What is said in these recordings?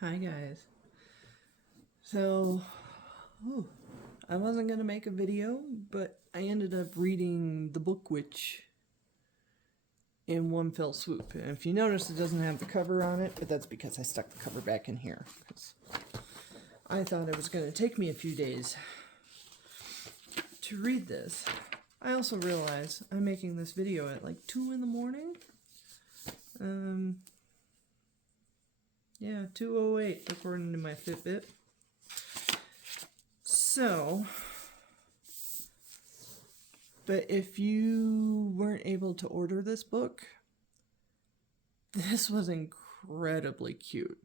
Hi guys. So, I wasn't gonna make a video, but I ended up reading The Book Witch in one fell swoop. And if you notice, it doesn't have the cover on it, but that's because I stuck the cover back in here. 'Cause I thought it was gonna take me a few days to read this. I also realize I'm making this video at like 2 in the morning. Yeah, 2:08 according to my Fitbit. So, but if you weren't able to order this book, this was incredibly cute.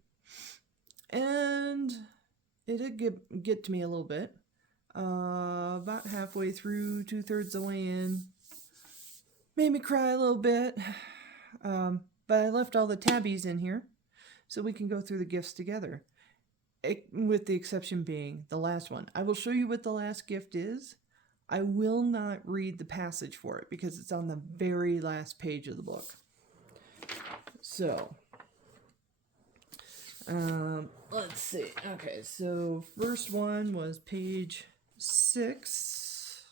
And it did get to me a little bit. About halfway through, 2/3 the way in. Made me cry a little bit. But I left all the tabbies in here so we can go through the gifts together. With the exception being the last one. I will show you what the last gift is. I will not read the passage for it because it's on the very last page of the book. So, let's see. Okay, so first one was page 6.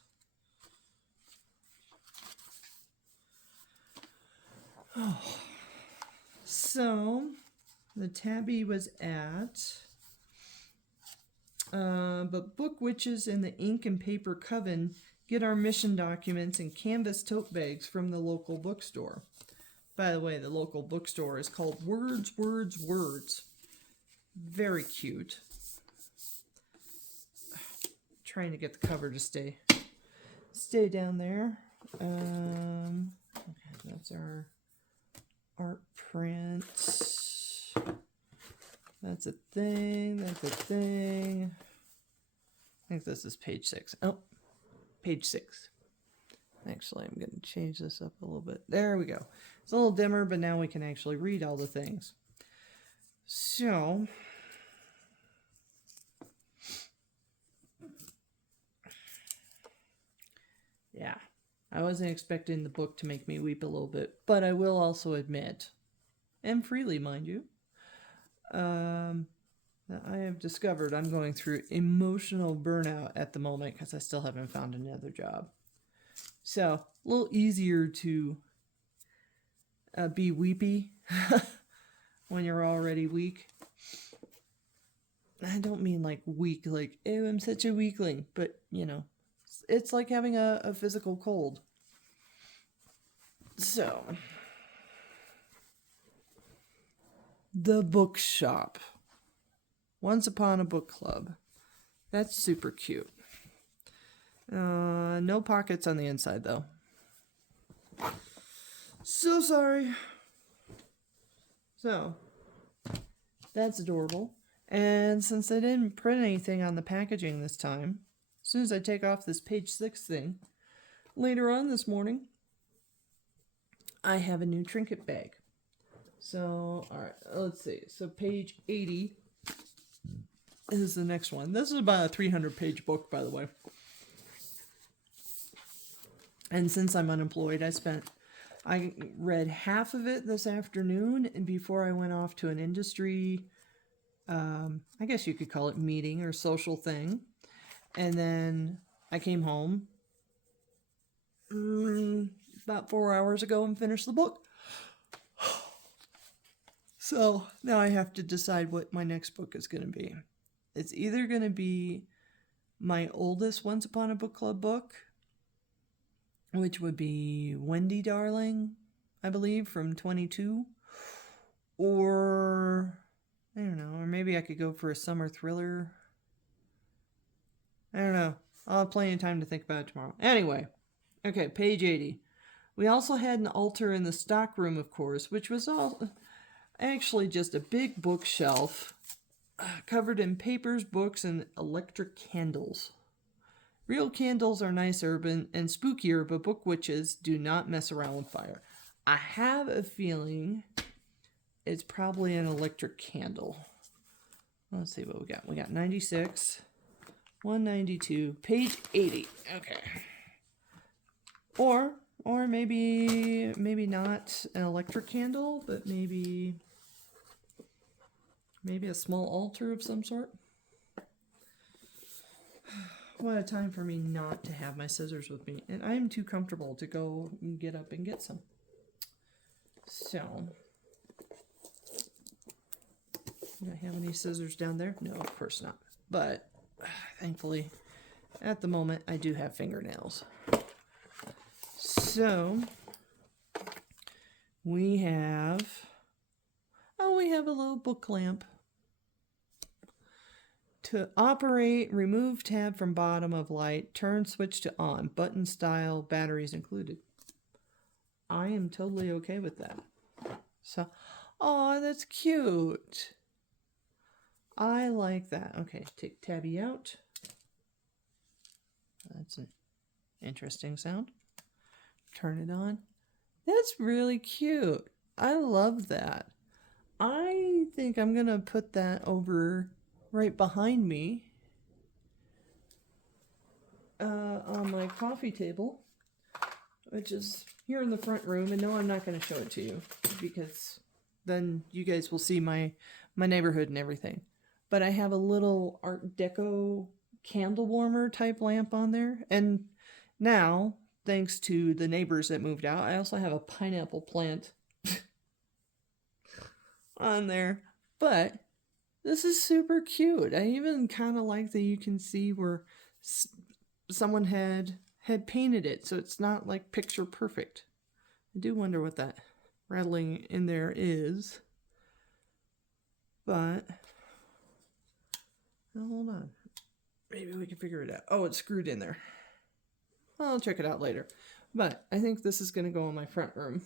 Oh. So, the tabby was at... but book witches and the ink and paper coven get our mission documents and canvas tote bags from the local bookstore. By the way, the local bookstore is called Words, Words, Words. Very cute. Trying to get the cover to stay down there. Okay, that's our art print. That's a thing. That's a thing. I think this is page 6. Oh, page 6. Actually, I'm going to change this up a little bit. There we go. It's a little dimmer, but now we can actually read all the things. So, yeah, I wasn't expecting the book to make me weep a little bit, but I will also admit, and freely, mind you, I have discovered I'm going through emotional burnout at the moment because I still haven't found another job. So, a little easier to be weepy when you're already weak. I don't mean like weak, like, ew, I'm such a weakling, but, you know, it's like having a physical cold. So, The Bookshop. Once Upon a Book Club. That's super cute. No pockets on the inside, though. So sorry. So, that's adorable. And since I didn't print anything on the packaging this time, as soon as I take off this page 6 thing, later on this morning, I have a new trinket bag. So, alright, let's see. So, page 80 is the next one. This is about a 300-page book, by the way. And since I'm unemployed, I read half of it this afternoon, and before I went off to an industry, I guess you could call it meeting or social thing. And then I came home about 4 hours ago and finished the book. So now I have to decide what my next book is going to be. It's either going to be my oldest Once Upon a Book Club book, which would be Wendy Darling, I believe, from 22. Or, I don't know, or maybe I could go for a summer thriller. I don't know. I'll have plenty of time to think about it tomorrow. Anyway, okay, page 80. We also had an altar in the stock room, of course, which was all actually just a big bookshelf covered in papers, books, and electric candles. Real candles are nice, urban, and spookier, but book witches do not mess around with fire. I have a feeling it's probably an electric candle. Let's see what we got. We got 96, 192, page 80. Okay. Or maybe not an electric candle, but maybe Maybe a small altar of some sort. What a time for me not to have my scissors with me. And I am too comfortable to go and get up and get some. So, do I have any scissors down there? No, of course not. But, thankfully, at the moment, I do have fingernails. So, we have a little book lamp. To operate, remove tab from bottom of light, turn switch to on, button style, batteries included. I am totally okay with that. So, oh, that's cute. I like that. Okay, take tabby out. That's an interesting sound. Turn it on. That's really cute. I love that. I think I'm going to put that over right behind me on my coffee table, which is here in the front room. And no, I'm not going to show it to you because then you guys will see my neighborhood and everything. But I have a little Art Deco candle warmer type lamp on there. And now, thanks to the neighbors that moved out, I also have a pineapple plant on there. But this is super cute. I even kind of like that you can see where someone had painted it, so it's not like picture perfect. I do wonder what that rattling in there is. But hold on. Maybe we can figure it out. Oh, it's screwed in there. I'll check it out later. But I think this is going to go in my front room.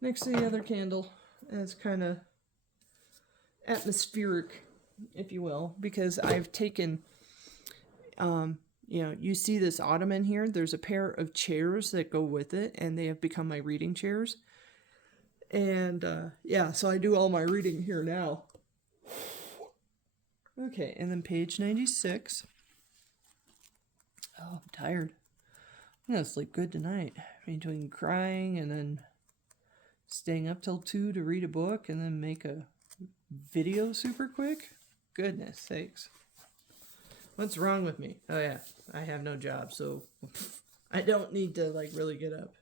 Next to the other candle. It's kind of atmospheric, if you will, because I've taken, you see this ottoman here. There's a pair of chairs that go with it, and they have become my reading chairs. And, so I do all my reading here now. Okay, and then page 96. Oh, I'm tired. I'm going to sleep good tonight. Between crying and then staying up till 2 to read a book and then make a video super quick. Goodness sakes. What's wrong with me? Oh yeah, I have no job, so I don't need to really get up.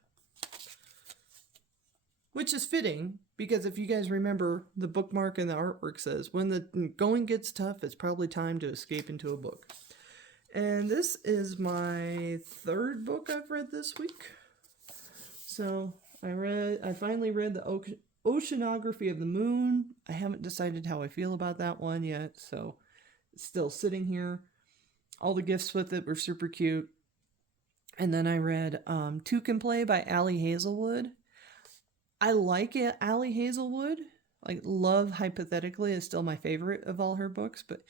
Which is fitting, because if you guys remember, the bookmark and the artwork says, when the going gets tough, it's probably time to escape into a book. And this is my third book I've read this week. So I finally read the Oceanography of the Moon. I haven't decided how I feel about that one yet, so it's still sitting here. All the gifts with it were super cute. And then I read Two Can Play by Ali Hazelwood. I like it, Ali Hazelwood. Love Hypothetically is still my favorite of all her books, but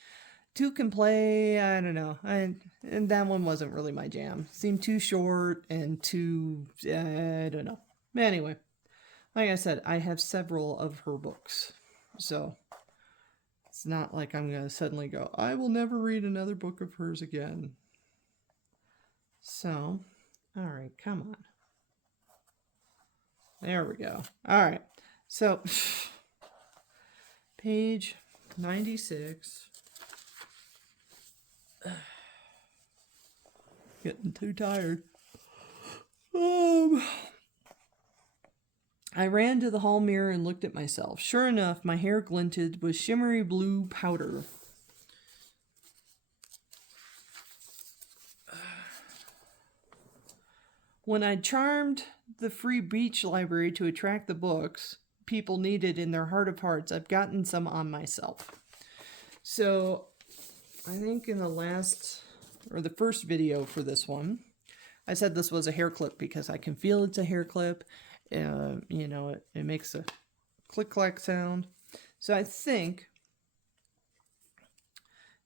Two Can Play, I don't know. And that one wasn't really my jam. Seemed too short and too, I don't know. Anyway, like I said, I have several of her books. So it's not like I'm going to suddenly go, I will never read another book of hers again. So, all right, come on. There we go. All right. So, page 96. Getting too tired. I ran to the hall mirror and looked at myself. Sure enough, my hair glinted with shimmery blue powder. When I charmed the Free Beach Library to attract the books people needed in their heart of hearts, I've gotten some on myself. So, I think in the first video for this one, I said this was a hair clip because I can feel it's a hair clip. It makes a click-clack sound. So I think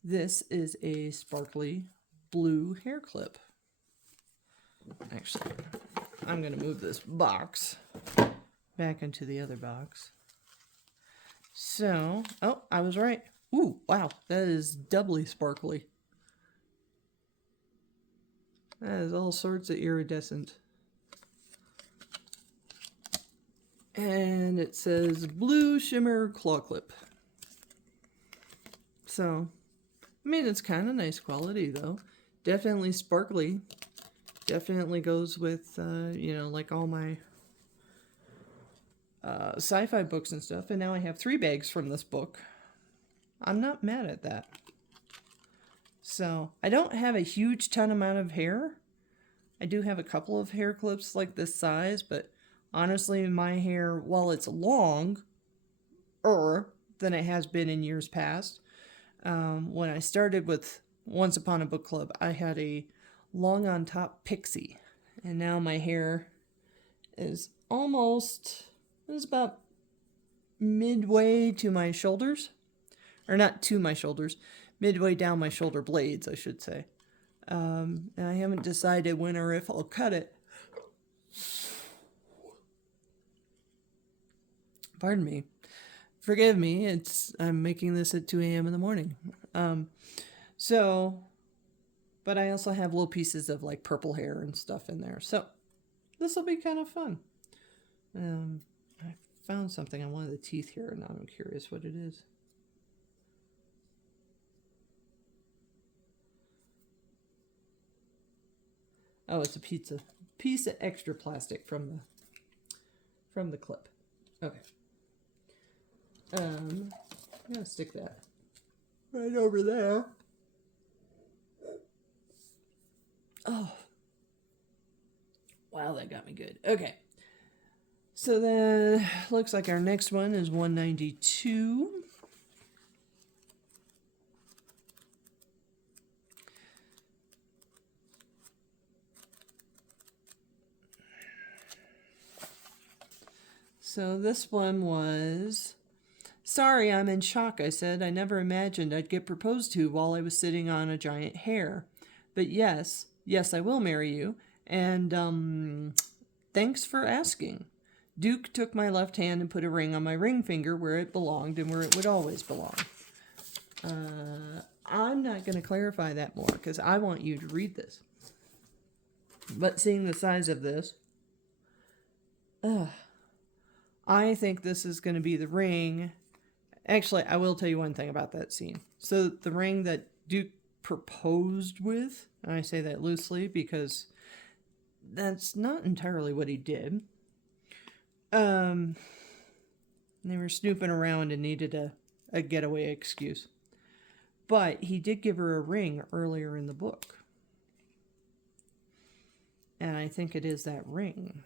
this is a sparkly blue hair clip. Actually, I'm going to move this box back into the other box. So, oh, I was right. Ooh, wow, that is doubly sparkly. That is all sorts of iridescent. And it says Blue Shimmer Claw Clip. So, I mean, it's kind of nice quality, though. Definitely sparkly. Definitely goes with, like all my sci-fi books and stuff. And now I have 3 bags from this book. I'm not mad at that. So, I don't have a huge ton amount of hair. I do have a couple of hair clips like this size, but honestly, my hair, while it's longer than it has been in years past, when I started with Once Upon a Book Club, I had a long on top pixie, and now my hair is about midway to my shoulders, or not to my shoulders, midway down my shoulder blades, I should say. And I haven't decided when or if I'll cut it. Pardon me. Forgive me. I'm making this at 2 a.m. in the morning. But I also have little pieces of like purple hair and stuff in there. So this will be kind of fun. I found something on one of the teeth here, and now I'm curious what it is. Oh, it's a piece of extra plastic from the clip. Okay. I'm gonna stick that right over there. Oh. Wow, that got me good. Okay. So then, looks like our next one is 192. So this one was, "Sorry, I'm in shock," I said. "I never imagined I'd get proposed to while I was sitting on a giant hare. But yes, I will marry you. And, thanks for asking. Duke took my left hand and put a ring on my ring finger where it belonged and where it would always belong." I'm not going to clarify that more because I want you to read this. But seeing the size of this, I think this is going to be the ring. Actually, I will tell you one thing about that scene. So the ring that Duke proposed with, and I say that loosely because that's not entirely what he did. They were snooping around and needed a getaway excuse. But he did give her a ring earlier in the book. And I think it is that ring.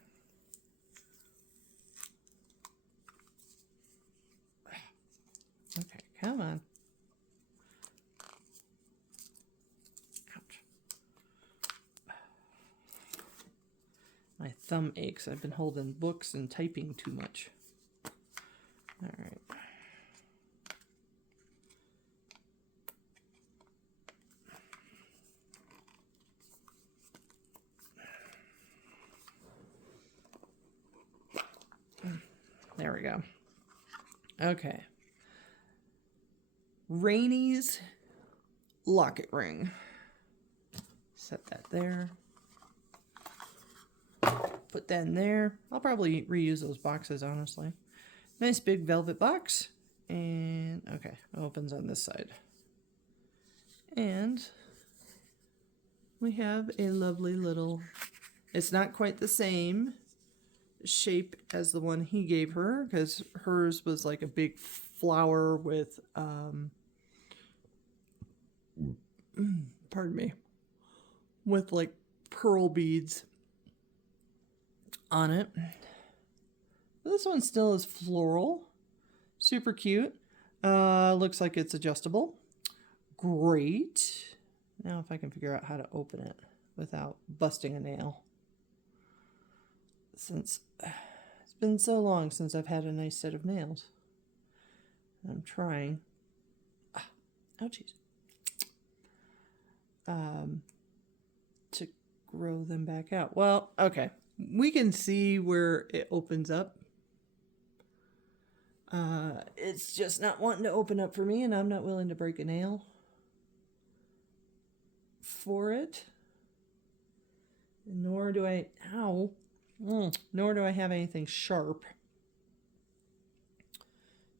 Okay, come on. Ouch. My thumb aches. I've been holding books and typing too much. All right. There we go. Okay. Rainy's locket ring. Set that there. Put that in there. I'll probably reuse those boxes, honestly. Nice big velvet box. And, okay, it opens on this side. And we have a lovely little, it's not quite the same shape as the one he gave her, because hers was like a big flower with, pardon me, with like pearl beads on it. This one still is floral. Super cute. Looks like it's adjustable. Great. Now if I can figure out how to open it without busting a nail. Since it's been so long since I've had a nice set of nails. I'm trying. Ouchies. To grow them back out. Well, okay. We can see where it opens up. It's just not wanting to open up for me, and I'm not willing to break a nail for it. Nor do I, nor do I have anything sharp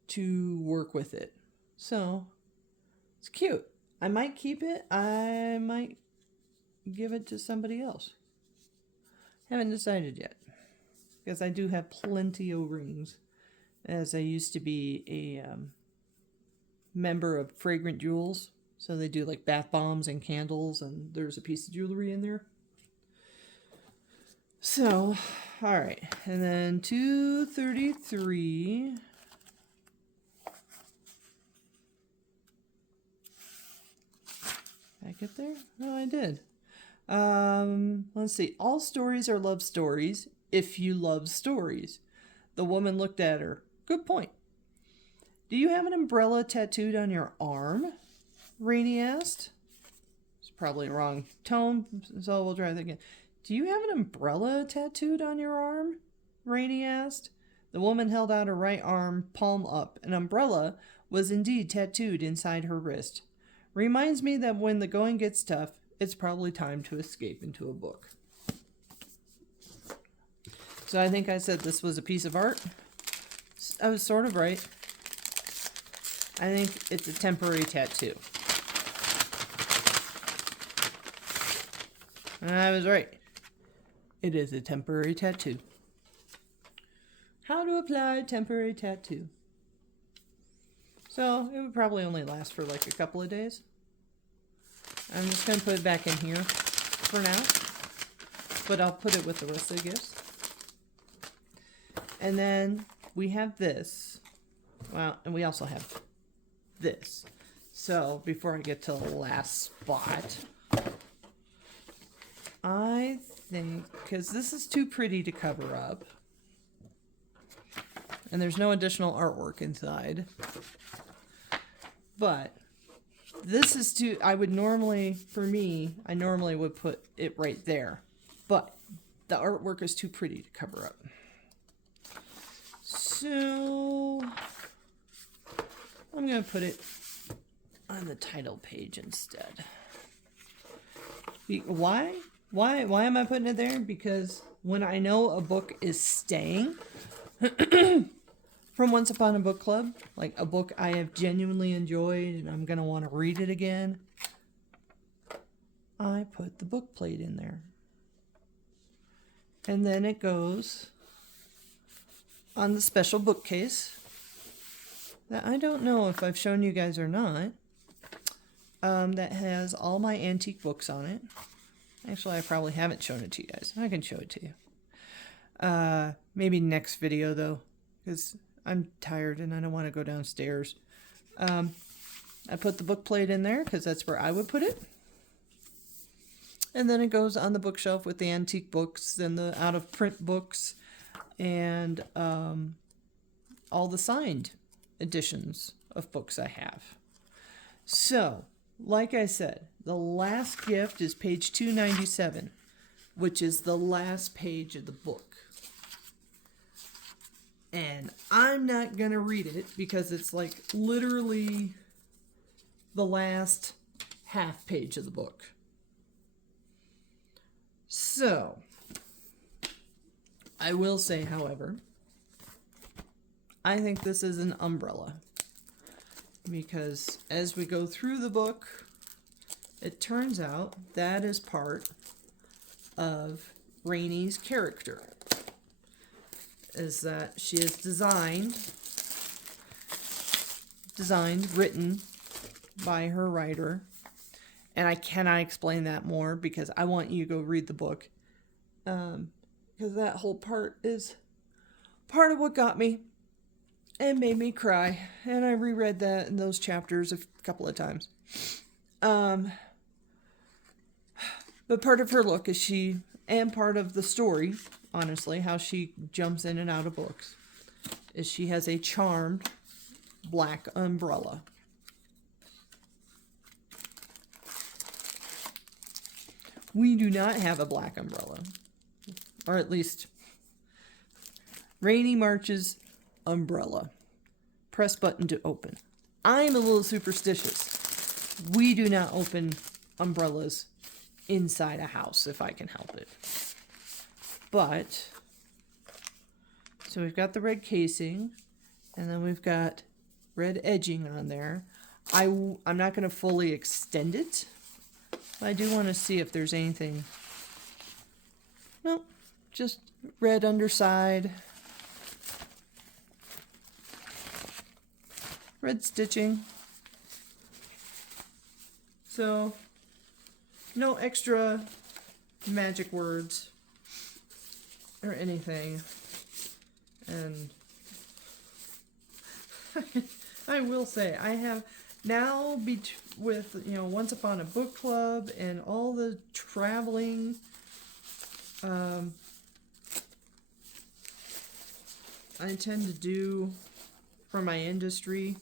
to work with it. So, It's cute. I might keep it. I might give it to somebody else. Haven't decided yet. Because I do have plenty of rings. As I used to be a member of Fragrant Jewels. So they do like bath bombs and candles, and there's a piece of jewelry in there. So, all right. And then 233. Did I get there? No, I did. Let's see. All stories are love stories if you love stories. The woman looked at her. Good point. Do you have an umbrella tattooed on your arm? Rainey asked. It's probably a wrong tone, so we'll try that again. Do you have an umbrella tattooed on your arm? Rainey asked. The woman held out her right arm, palm up. An umbrella was indeed tattooed inside her wrist. Reminds me that when the going gets tough, it's probably time to escape into a book. So I think I said this was a piece of art. I was sort of right. I think it's a temporary tattoo. And I was right. It is a temporary tattoo. How to apply temporary tattoo. So it would probably only last for like a couple of days. I'm just going to put it back in here for now. But I'll put it with the rest of the gifts. And then we have this. Well, and we also have this. So before I get to the last spot, I think, because this is too pretty to cover up, and there's no additional artwork inside, but this is too, I normally would put it right there, but the artwork is too pretty to cover up. So I'm going to put it on the title page instead. Why am I putting it there? Because when I know a book is staying from Once Upon a Book Club, like a book I have genuinely enjoyed and I'm going to want to read it again, I put the book plate in there. And then it goes on the special bookcase that I don't know if I've shown you guys or not, that has all my antique books on it. Actually, I probably haven't shown it to you guys. I can show it to you. Maybe next video, though, because I'm tired and I don't want to go downstairs. I put the book plate in there because that's where I would put it. And then it goes on the bookshelf with the antique books and the out-of-print books and all the signed editions of books I have. So, like I said, the last gift is page 297, which is the last page of the book. And I'm not going to read it because it's like literally the last half page of the book. So, I will say, however, I think this is an umbrella. Because as we go through the book, it turns out that is part of Rainey's character. Is that she is written by her writer. And I cannot explain that more because I want you to go read the book. Because that whole part is part of what got me and made me cry. And I reread that in those chapters a couple of times. But part of her look is she, and part of the story, honestly, how she jumps in and out of books, is she has a charmed black umbrella. We do not have a black umbrella. Or at least, Rainey March's umbrella. Press button to open. I'm a little superstitious. We do not open umbrellas inside a house if I can help it. But, so we've got the red casing, and then we've got red edging on there. I'm not going to fully extend it. But I do want to see if there's anything. Nope, just red underside. Red stitching. So, no extra magic words or anything. And I will say, I have now with, Once Upon a Book Club and all the traveling, I tend to do for my industry.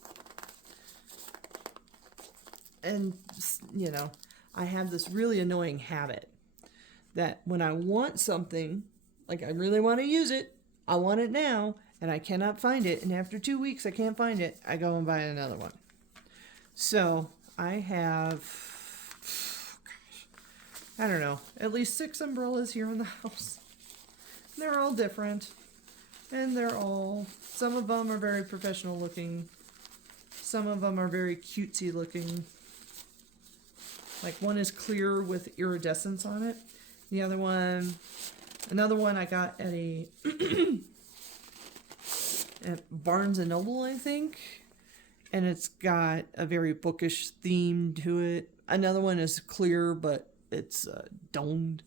And, I have this really annoying habit that when I want something, like I really want to use it, I want it now, and I cannot find it, and after 2 weeks I can't find it, I go and buy another one. So I have, I don't know, at least 6 umbrellas here in the house. They're all different, and some of them are very professional looking, some of them are very cutesy looking. Like one is clear with iridescence on it. Another one I got at at Barnes and Noble, I think. And it's got a very bookish theme to it. Another one is clear, but it's domed.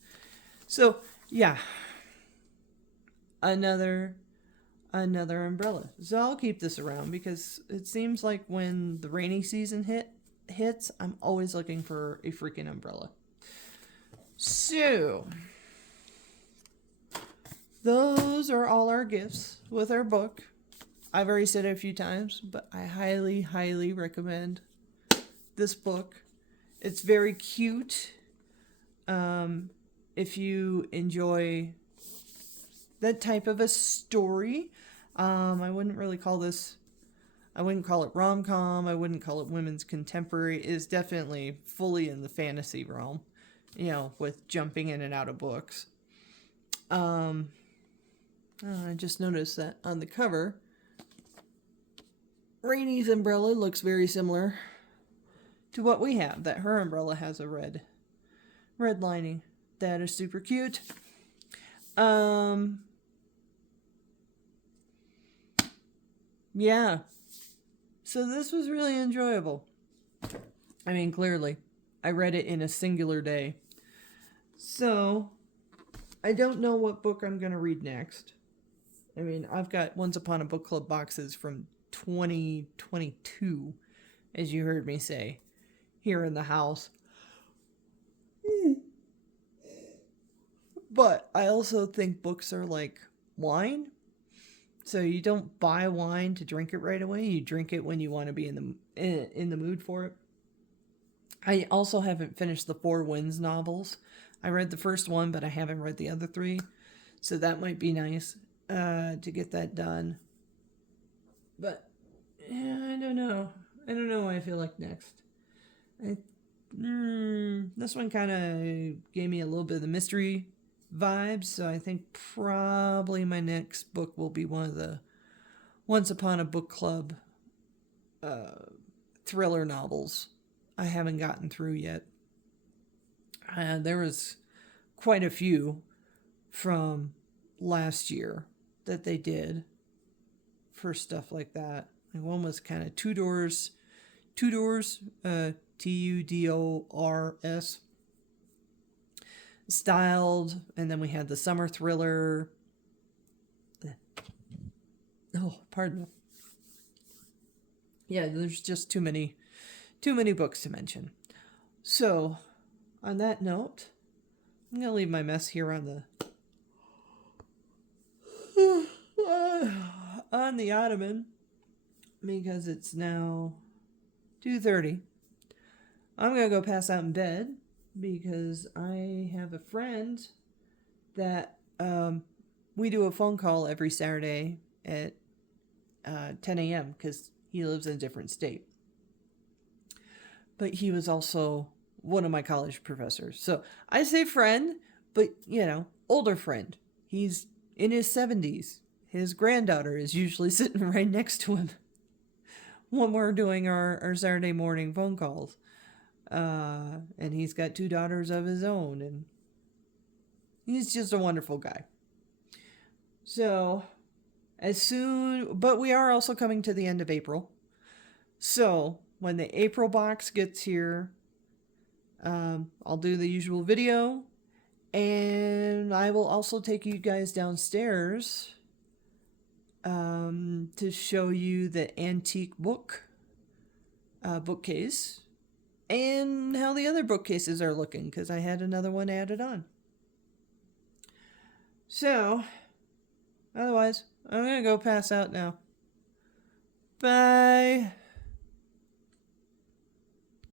So, yeah. Another umbrella. So I'll keep this around because it seems like when the rainy season hits, I'm always looking for a freaking umbrella. So, those are all our gifts with our book. I've already said it a few times, but I highly, highly recommend this book. It's very cute. If you enjoy that type of a story, I wouldn't call it rom-com. I wouldn't call it women's contemporary. It is definitely fully in the fantasy realm, with jumping in and out of books. I just noticed that on the cover, Rainy's umbrella looks very similar to what we have. That her umbrella has a red lining. That is super cute. Yeah. So this was really enjoyable. I mean, clearly, I read it in a singular day. So, I don't know what book I'm going to read next. I mean, I've got Once Upon a Book Club boxes from 2022, as you heard me say, here in the house. But I also think books are like wine. So you don't buy wine to drink it right away. You drink it when you want to be in the mood for it. I also haven't finished the Four Winds novels. I read the first one, but I haven't read the other 3. So that might be nice to get that done. But yeah, I don't know. I don't know what I feel like next. This one kind of gave me a little bit of the mystery vibes, so I think probably my next book will be one of the Once Upon a Book Club thriller novels I haven't gotten through yet. There was quite a few from last year that they did for stuff like that. And one was kind of Tudors, Tudors styled, and then we had the summer thriller. Oh, pardon me. Yeah, there's just too many books to mention. So, on that note, I'm gonna leave my mess here on the ottoman because it's now 2:30. I'm gonna go pass out in bed because I have a friend that we do a phone call every Saturday at 10 a.m. because he lives in a different state. But he was also one of my college professors. So I say friend, but, older friend. He's in his 70s. His granddaughter is usually sitting right next to him when we're doing our Saturday morning phone calls. And he's got 2 daughters of his own, and he's just a wonderful guy. So, but we are also coming to the end of April. So, when the April box gets here, I'll do the usual video, and I will also take you guys downstairs to show you the antique bookcase, and how the other bookcases are looking, because I had another one added on. So, otherwise, I'm going to go pass out now. Bye.